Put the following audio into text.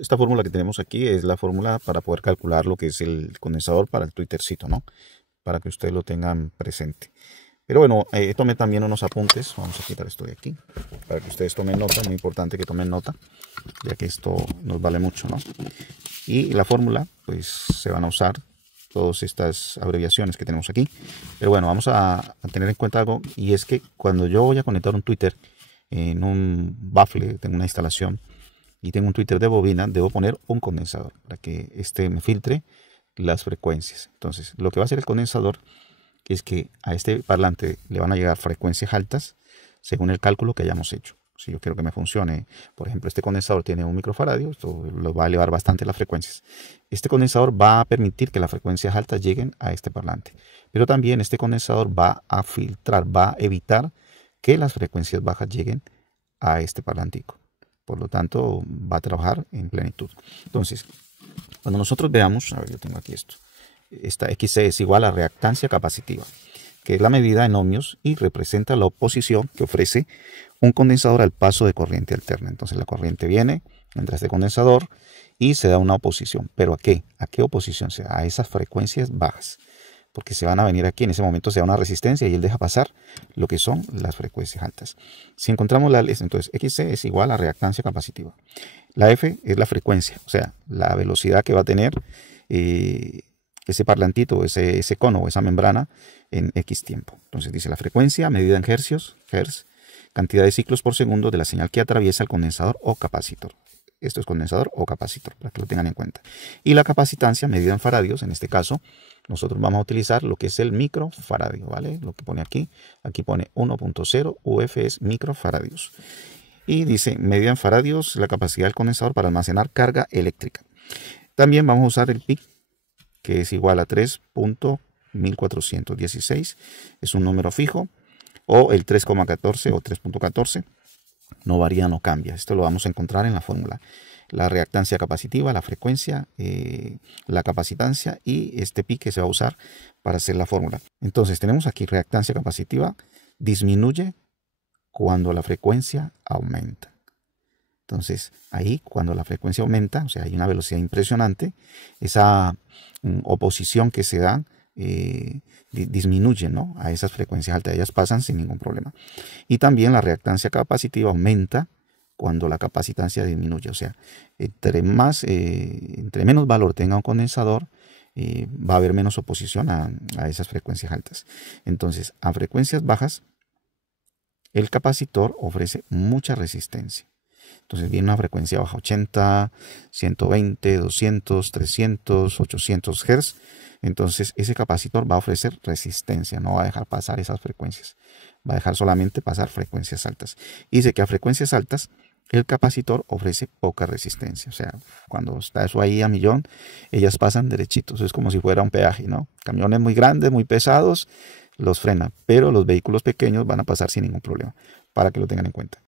Esta fórmula que tenemos aquí es la fórmula para poder calcular lo que es el condensador para el Twittercito, ¿no? Para que ustedes lo tengan presente. Pero bueno, tomé también unos apuntes. Vamos a quitar esto de aquí para que ustedes tomen nota. Muy importante que tomen nota, ya que esto nos vale mucho, ¿no? Y la fórmula, pues se van a usar todas estas abreviaciones que tenemos aquí. Pero bueno, vamos a tener en cuenta algo, y es que cuando yo voy a conectar un Twitter en un baffle, tengo una instalación y tengo un Twitter de bobina, debo poner un condensador para que este me filtre las frecuencias. Entonces, lo que va a hacer el condensador es que a este parlante le van a llegar frecuencias altas según el cálculo que hayamos hecho. Si yo quiero que me funcione, por ejemplo, este condensador tiene 1 microfaradio, esto lo va a elevar bastante las frecuencias. Este condensador va a permitir que las frecuencias altas lleguen a este parlante, pero también este condensador va a filtrar, va a evitar que las frecuencias bajas lleguen a este parlantico. Por lo tanto, va a trabajar en plenitud. Entonces, cuando nosotros veamos, a ver, yo tengo aquí esto, esta XC es igual a reactancia capacitiva, que es la medida en ohmios y representa la oposición que ofrece un condensador al paso de corriente alterna. Entonces la corriente viene, entra a este condensador y se da una oposición. ¿Pero a qué? ¿A qué oposición se da? A esas frecuencias bajas, porque se van a venir aquí, en ese momento se da una resistencia y él deja pasar lo que son las frecuencias altas. Si encontramos la entonces XC es igual a reactancia capacitiva. La F es la frecuencia, o sea, la velocidad que va a tener ese parlantito, ese cono o esa membrana en X tiempo. Entonces dice la frecuencia medida en hercios, hertz, cantidad de ciclos por segundo de la señal que atraviesa el condensador o capacitor. Esto es condensador o capacitor, para que lo tengan en cuenta. Y la capacitancia medida en faradios, en este caso, nosotros vamos a utilizar lo que es el microfaradio, ¿vale? Lo que pone aquí pone 1.0, UF es microfaradios. Y dice medida en faradios la capacidad del condensador para almacenar carga eléctrica. También vamos a usar el PIC, que es igual a 3.1416, es un número fijo, o el 3,14 o 3.14, no varía, no cambia. Esto lo vamos a encontrar en la fórmula. La reactancia capacitiva, la frecuencia, la capacitancia y este pi que se va a usar para hacer la fórmula. Entonces tenemos aquí reactancia capacitiva, disminuye cuando la frecuencia aumenta. Entonces ahí cuando la frecuencia aumenta, o sea, hay una velocidad impresionante, esa oposición que se da disminuye, ¿no?, a esas frecuencias altas, ellas pasan sin ningún problema. Y también la reactancia capacitiva aumenta cuando la capacitancia disminuye, o sea, entre menos valor tenga un condensador, va a haber menos oposición a esas frecuencias altas. Entonces, a frecuencias bajas, el capacitor ofrece mucha resistencia. Entonces viene una frecuencia baja, 80, 120, 200, 300, 800 Hz. Entonces ese capacitor va a ofrecer resistencia, no va a dejar pasar esas frecuencias. Va a dejar solamente pasar frecuencias altas. Y dice que a frecuencias altas el capacitor ofrece poca resistencia. O sea, cuando está eso ahí a millón, ellas pasan derechitos. Es como si fuera un peaje, ¿no? Camiones muy grandes, muy pesados, los frena. Pero los vehículos pequeños van a pasar sin ningún problema, para que lo tengan en cuenta.